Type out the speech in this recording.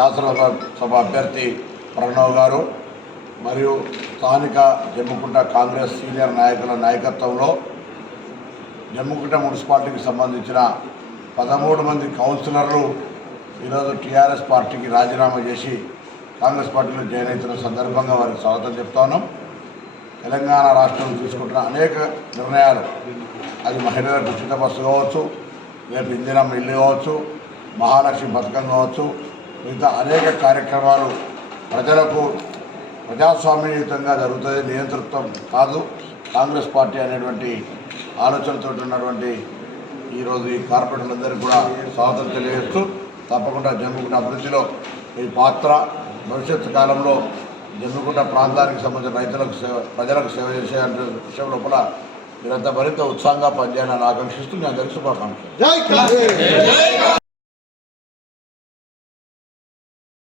శాసనసభ అభ్యర్థి ప్రణవ్ గారు మరియు స్థానిక జమ్మికుంట కాంగ్రెస్ సీనియర్ నాయకుల నాయకత్వంలో జమ్మికుంట మున్సిపాలిటీకి సంబంధించిన 13 మంది కౌన్సిలర్లు ఈరోజు టీఆర్ఎస్ పార్టీకి రాజీనామా చేసి కాంగ్రెస్ పార్టీలో జాయిన్ అవుతున్న సందర్భంగా వారికి స్వాగతం చెప్తా ఉన్నాం. తెలంగాణ రాష్ట్రం తీసుకుంటున్న అనేక నిర్ణయాలు, అది మహిళలకు ఉచిత బస్సు కావచ్చు, రేపు ఇందిరమ్మ ఇల్లు కావచ్చు, మహాలక్ష్మి పథకం కావచ్చు, మిగతా అనేక కార్యక్రమాలు ప్రజలకు ప్రజాస్వామ్యయుతంగా జరుగుతుంది. నియంతృత్వం కాదు. కాంగ్రెస్ పార్టీ అనేటువంటి ఆలోచనతో ఉన్నటువంటి ఈరోజు ఈ కార్పొరేటర్లందరికీ కూడా స్వాగతం తెలియజేస్తూ తప్పకుండా జమ్మికుంట అభివృద్ధిలో ఈ పాత్ర భవిష్యత్తు కాలంలో జమ్మికుంట ప్రాంతానికి సంబంధించిన రైతులకు ప్రజలకు సేవ చేసే విషయం లోపల మీరంతా మరింత ఉత్సాహంగా పనిచేయాలని ఆకాంక్షిస్తూ నేను అందరికీ శుభాకాంక్షలు.